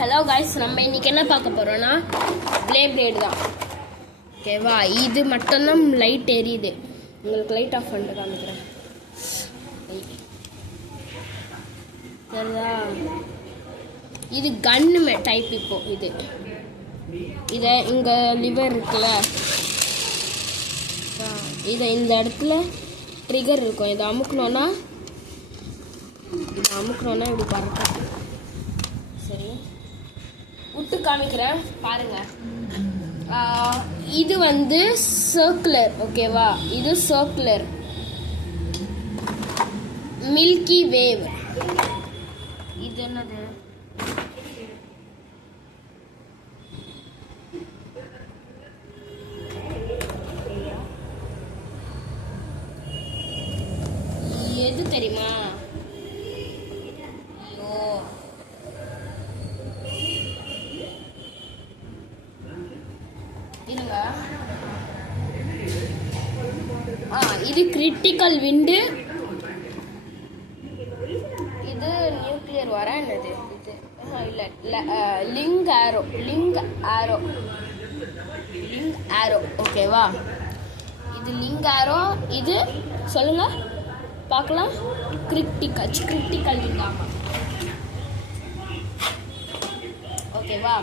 Hello guys, நம்ம இன்னைக்கு என்ன பார்க்க போறோம்னா பிளேட் தான். ஓகேவா? இது மட்டும்தான் லைட் எரியுது. உங்களுக்கு லைட் ஆஃப் பண்ணிட்டு காமிக்கிறேன். சரிதா? இது கன்னு டைப். இப்போ இதை இங்கே லிவர் இருக்குல்ல, இதை இந்த இடத்துல ட்ரிகர் இருக்கும். இதை அமுக்கணும்னா இப்படி பறக்கும். சரி, விட்டு காமிக்கிறேன் பாருங்க. இது வந்து சர்க்குலர். ஓகேவா? இது சர்க்குலர் மில்கி வேவ். இது என்னது? எது தெரியுமா? இது கிரிட்டிக்கல் விண்டு. இது நியூக்ளியர் வர என்னது? இது இல்லை, லிங்க் ஆரோ. ஓகேவா? இது லிங்க் ஆரோ. இது சொல்லுங்க பார்க்கலாம். Critical link. ஆமாம். ஓகேவா?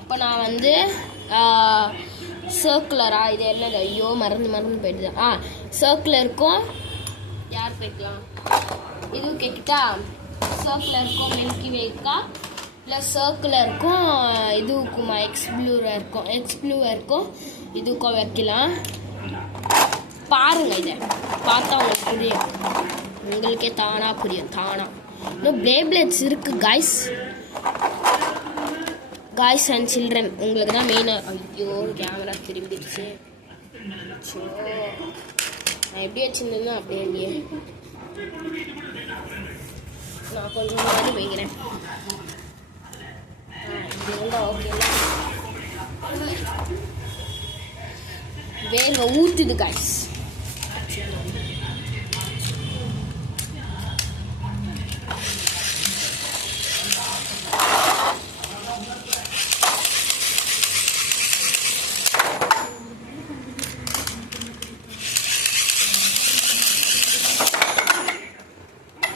இப்போ நான் வந்து சர்க்குலரா, இது என்னது? ஐயோ, மறந்து போயிடுது. சர்க்குலருக்கும் யார் போய்க்கலாம்? இதுவும் கேட்குதா? சர்க்குலருக்கும் மில்கி வேக்கா, இல்லை சர்க்குலருக்கும் இதுக்குமா எக்ஸ்ப்ளூவருக்கும் இதுக்கும் வைக்கலாம். பாருங்க, இதை பார்த்தா உங்களுக்கு புரியும். உங்களுக்கே தானா புரியும். இன்னும் பிளேட்ஸ் இருக்கு காய்ஸ் அண்ட் சில்ட்ரன். உங்களுக்கு தான் மெயினாக. ஐயோ, கேமரா திரும்பிடுச்சு. நான் எப்படி வச்சுருந்தேன்னா அப்படியே இல்லையே. நான் கொஞ்சம் முன்னாடி வைக்கிறேன். ஓகேங்களா? வேர்வை ஊற்றுது காய்ஸ்.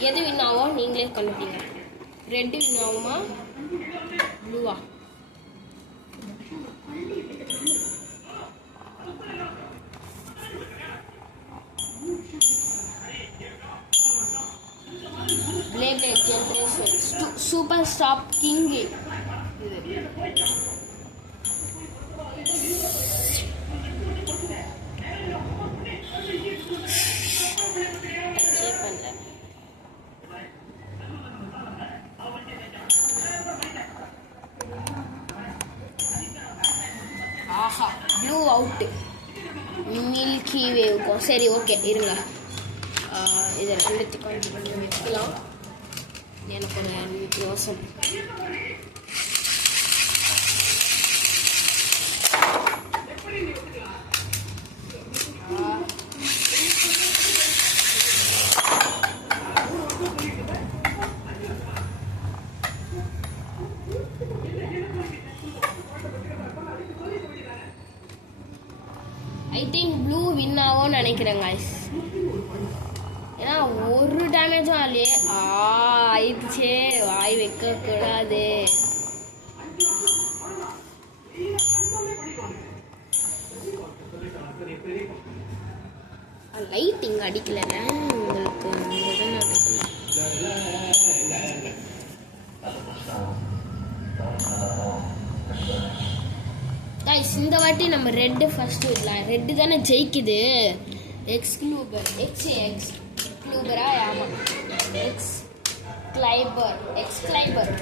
எது வின் ஆகும் நீங்களே கண்டுபிடிங்க. ரெட்டு வின் ஆகுமா, ப்ளூவா? Blade generation super stop king. ஆஹா, ப்ளூ அவுட்டு. மில்கி வேவுக்கும். சரி, ஓகே, இருங்க. இதை ரெண்டுத்துக்கும் கொஞ்சம் வைக்கலாம். எனக்கு ஒரு யோசனை. ஐ திங்க் ப்ளூ வின் ஆகும்னு நினைக்கிறேன் காய்ஸ். ஏன்னா ஒரு டேமேஜும் ஆகலையே. ஆயிடுச்சே, வாய் வைக்கக்கூடாது. லைட் இங்கே அடிக்கலைங்க உங்களுக்கு. இந்த வாட்டி நம்ம ரெட்டு ஃபர்ஸ்ட் விடலாம். ரெட்டு தானே ஜெயிக்குது. எக்ஸ்க்ளூபரா? ஆமாம், எக்ஸ்க்ளைபர்.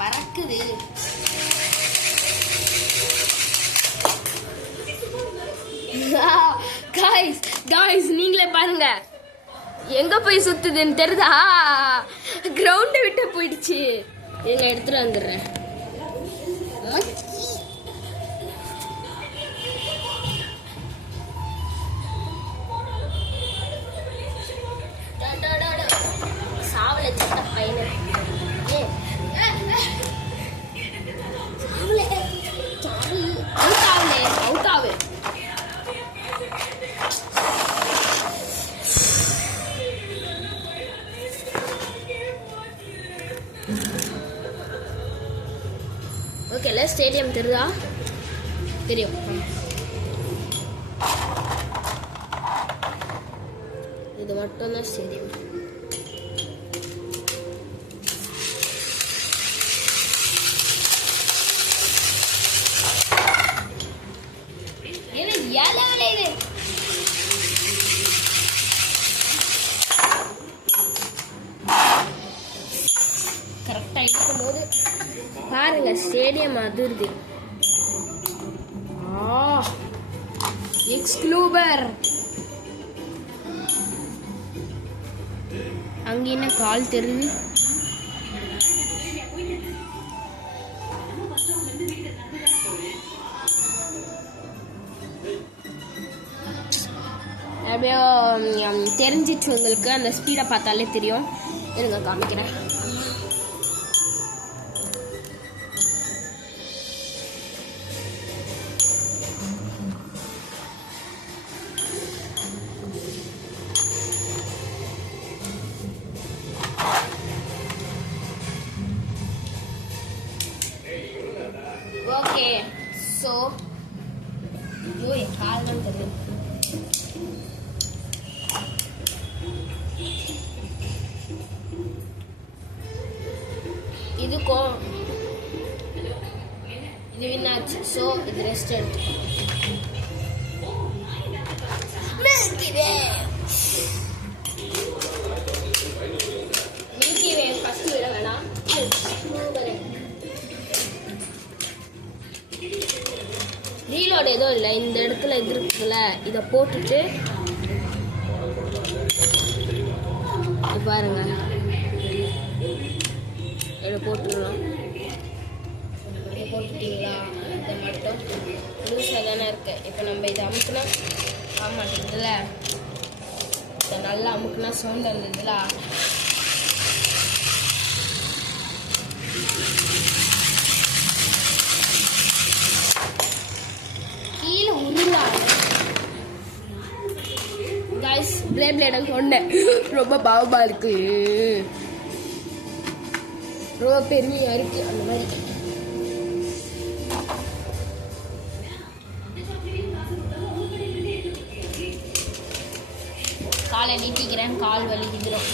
பறக்குது. காய்ஸ் நீங்களே பாருங்க, எங்க போய் சுத்துதுன்னு தெரியுதா? கிரவுண்ட் விட்டு போயிடுச்சு. எங்க எடுத்துட்டு வந்துடுறேன். தெரியல, ஸ்டேடியம் தெரியுதா? தெரியும். இது மட்டும்தான் ஸ்டேடியம். கரெக்டா இருக்கும்போது பாருங்க ஸ்டேடியம் அதிருது. எக்ஸ்க்ளூபர் அங்க என்ன கால் தெரியுது? அப்படியே தெரிஞ்சிச்சு உங்களுக்கு, அந்த ஸ்பீடை பார்த்தாலே தெரியும். இருங்க காமிக்கிறேன். ஓகே, ஸோ ஐயோ என் கால் தான் தெரியும். இதுக்கும் இது வின்னாச்சு. ஸோ இது ரெஸ்ட் எடுத்து மில்கி வே ஃபர்ஸ்ட் விட வேணாம். ரீலோட் எதுவும் இல்லை, இந்த இடத்துல இது இருக்குல்ல, இதை போட்டுட்டு பாருங்க, இதை போட்டுடலாம். போட்டுட்டீங்களா? இதை மட்டும் லூஸாக தானே இருக்கு. இப்போ நம்ம இதை அமுக்குனா ஆமாட்டீங்கல்ல, இதை நல்லா அமுக்குனா சவுண்ட் வந்ததுல கீழே உருளாது. கைஸ் பிளேட் சொன்னேன், ரொம்ப பாவமா இருக்கு, ரொம்ப பெருமையா இருக்கு. அந்த மாதிரி காலை நீட்டிக்கிறேன், கால் வலிக்குதுரும்.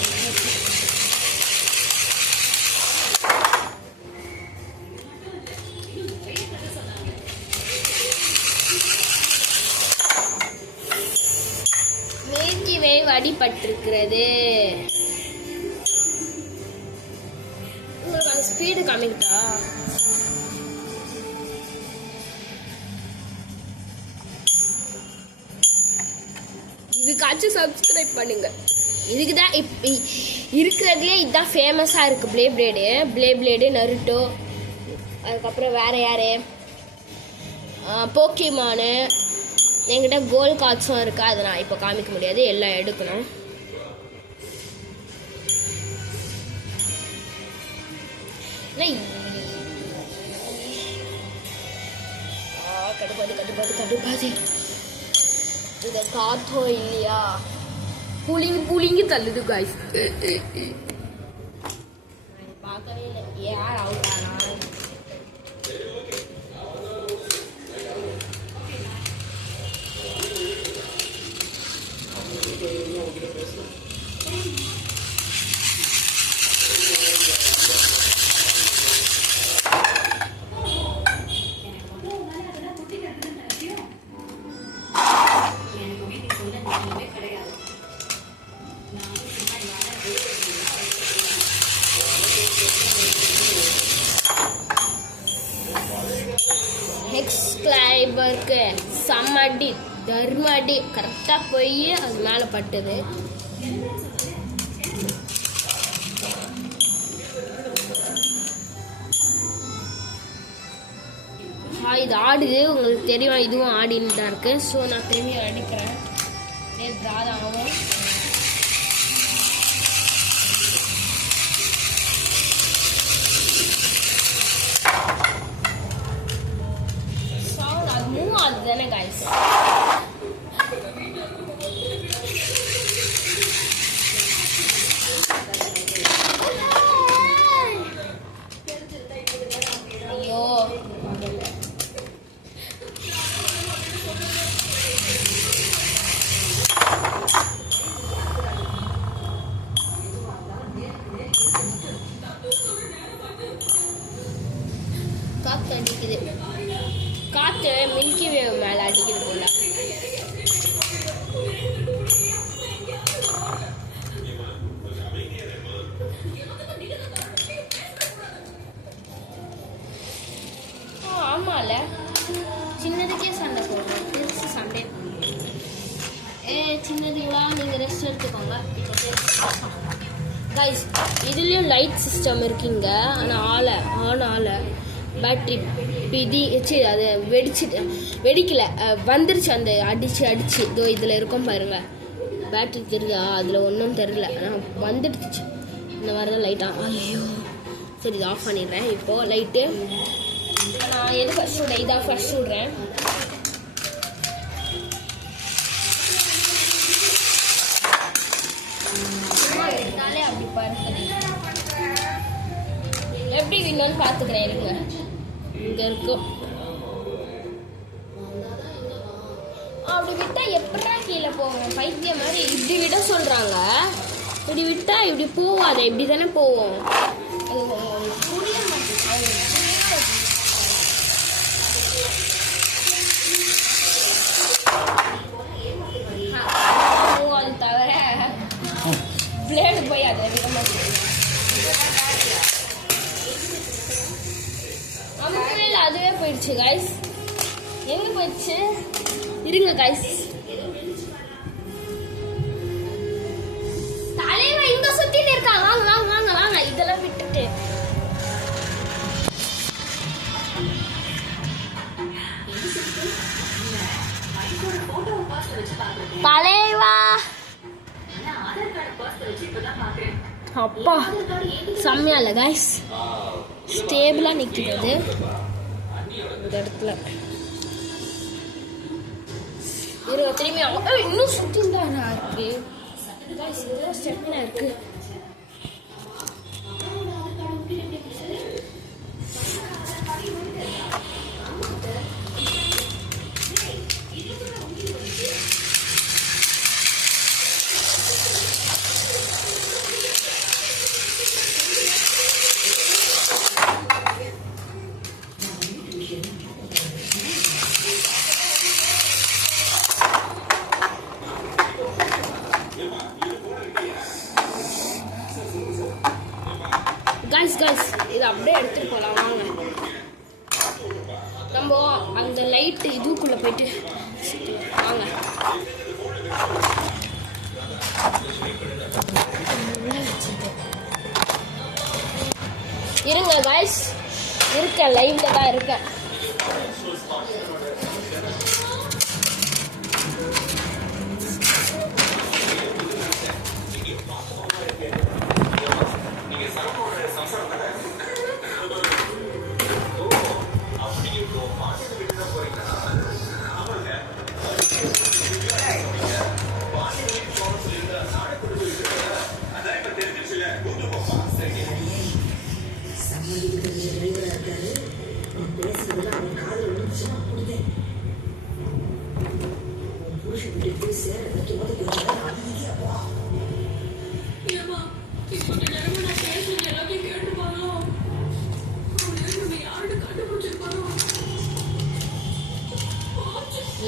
மில்கி வே அடிபட்டிருக்கிறது. உங்களுக்கு அந்த ஸ்பீடு காமிக்குதா? இதுக்காச்சும் சப்ஸ்கிரைப் பண்ணுங்க. இதுக்கு தான் இருக்கிறதுலே இதுதான் ஃபேமஸாக இருக்குது. பிளேப்ளேடு, நருட்டோ, அதுக்கப்புறம் வேறு யார், போக்கிமானு. என்கிட்ட கோல்ட் கார்ட்ஸும் இருக்குது, அதை நான் இப்போ காமிக்க முடியாது, எல்லாம் எடுக்கணும். கடுப்பாது இதை காத்தோம் இல்லையா, புளிங்கி தள்ளுது காய்ஸ். பார்க்கவே இல்லை, யார் அவுட் ஆனா? எக்ஸ்க்ளைபருக்கு சம்மடி தர்மடி கரெக்டாக போய் அது மேலே பட்டுது. இது ஆடுது, உங்களுக்கு தெரியும், இதுவும் ஆடின்னு தான் இருக்கு. ஸோ நான் திரும்பி அடிக்கிறேன், ட்ரா தான் ஆகும். சவுண்ட் அது மூவ் ஆகுது தானே காய்ஸ். ஐயோ நீங்கள் ரெஸ்ட் எடுத்துக்கோங்க. கைஸ் இதுலேயும் லைட் சிஸ்டம் இருக்குங்க. ஆனால் ஆன் பேட்ரி சரி அது வெடிக்கல வந்துருச்சு. அந்த அடிச்சு இதோ இதில் இருக்கும் பாருங்க. பேட்ரி தெரியுதா? அதில் ஒன்றும் தெரில. ஆனால் வந்துடுச்சு. இந்த மாதிரி தான் லைட்டாக. ஐயோ சரி இது ஆஃப் பண்ணிடுறேன். இப்போது லைட்டு நான் எது ஃபஸ்ட் விடுறேன்? இதாக ஃபஸ்ட் விடுறேன். அப்படி பாருங்க எப்படி விடணும்னு பார்த்துக்கிறேன். இருங்க இங்கே இருக்கும். அப்படி விட்டா எப்படா கீழே போவோம்? பைத்தியம் மாதிரி இப்படி விட சொல்றாங்க. இப்படி விட்டா இப்படி போவாது. இப்படி தானே போவோம். புரிய மாட்டேங்குது. அது தவிர பிளேடு போய் அதை விட மாட்டேங்குது. அதுவே போயிடுச்சு கைஸ். எங்க போயிடுச்சு? இருங்க கைஸ். தலைவா இங்க சுத்திட்டு இருக்காங்க. வாங்க வாங்க வாங்க வாங்க. இதெல்லாம் விட்டுட்டு தலைவா அப்பா செம்மையா இல்ல கைஸ். ஸ்டேபிளா நிக்கிறது இந்த இடத்துல. திரும்பி இன்னும் சுத்திதான் இருக்கு. ஸ்டெப்னா இருக்கு. கைஸ் இது அப்படியே எடுத்துட்டு போகலாம். வாங்க நம்ம அந்த லைட்டு இதுக்குள்ள போயிட்டு வாங்க. இருங்க கைஸ். இருக்க லைவ்ல தான் இருக்கேன்.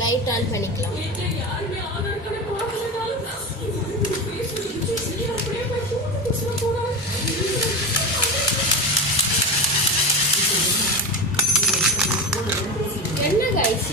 லைட் ஆன் பண்ணிக்கலாம். என்ன கைஸ்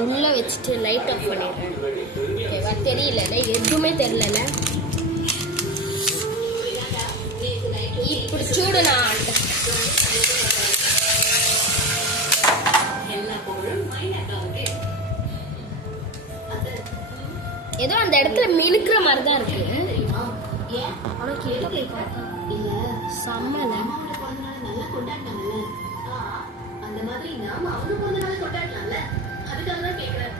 உள்ள வச்சுட்டு லைட் ஆஃப் பண்ணிடுறேன். ஓகேவா? தெரியல, எதுவுமே தெரியல. இப்படி சூடு நான் ஏதோ அந்த இடத்துல மினுக்கிற மாதிரி தான் இருக்கு. உனக்கு செம்மல அந்த மாதிரி நாம அவங்க பிறந்த நாள் கொண்டாடலாம்ல, அதுக்காக தான் கேக்குறேன்.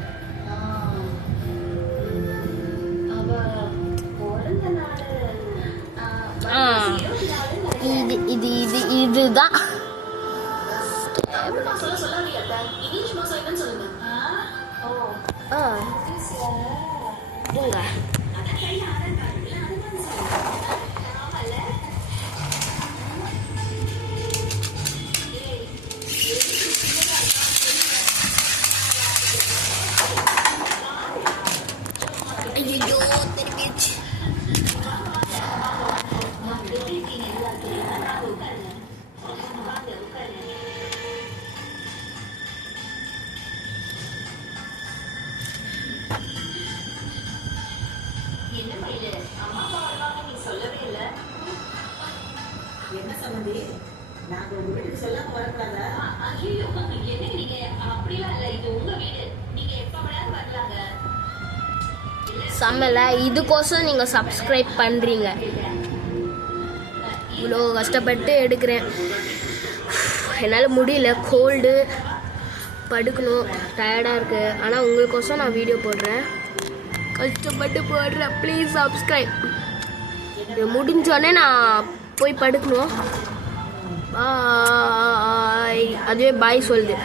அவ பிறந்த நாள் இதுதான் சொல்லாதீங்க. இங்கிலீஷ் மாசம் என்னன்னு சொல்லுங்க. ஐயோ தெரிஞ்சிச்சு. என்ன மயிலு, அம்மா அப்பா வருவாங்க, நீ சொல்லவே இல்ல. என்ன சம்மந்தி, நாங்க உங்க வீட்டுக்கு சொல்லாம வரக்கூடாதா? ஐயோ என்ன நீங்க, அப்படிலாம் இல்ல, இது உங்க வீடு, நீங்க எப்ப வேணாலும் வரலாங்க. செம்மல, இதுக்கோசம் நீங்க சப்ஸ்கிரைப் பண்றீங்க. இவ்வளோ கஷ்டப்பட்டு எடுக்கிறேன், என்னால் முடியல, கோல்டு, படுக்கணும், டயர்டாக இருக்கு. ஆனால் உங்களுக்கோசம் நான் வீடியோ போடுறேன், கஷ்டப்பட்டு போடுறேன். Please subscribe. இது முடிஞ்சோடனே நான் போய் படுக்கணும். பாய். அதுவே பாய் சொல்லுது.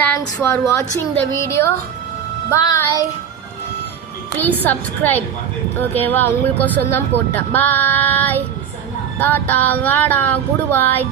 தேங்க்ஸ் ஃபார் வாட்சிங் the video. Bye. Please subscribe. ஓகேவா, உங்களுக்கோசம் தான் போட்டேன். பாய். டாட்டா, வாடா, குட் பாய்.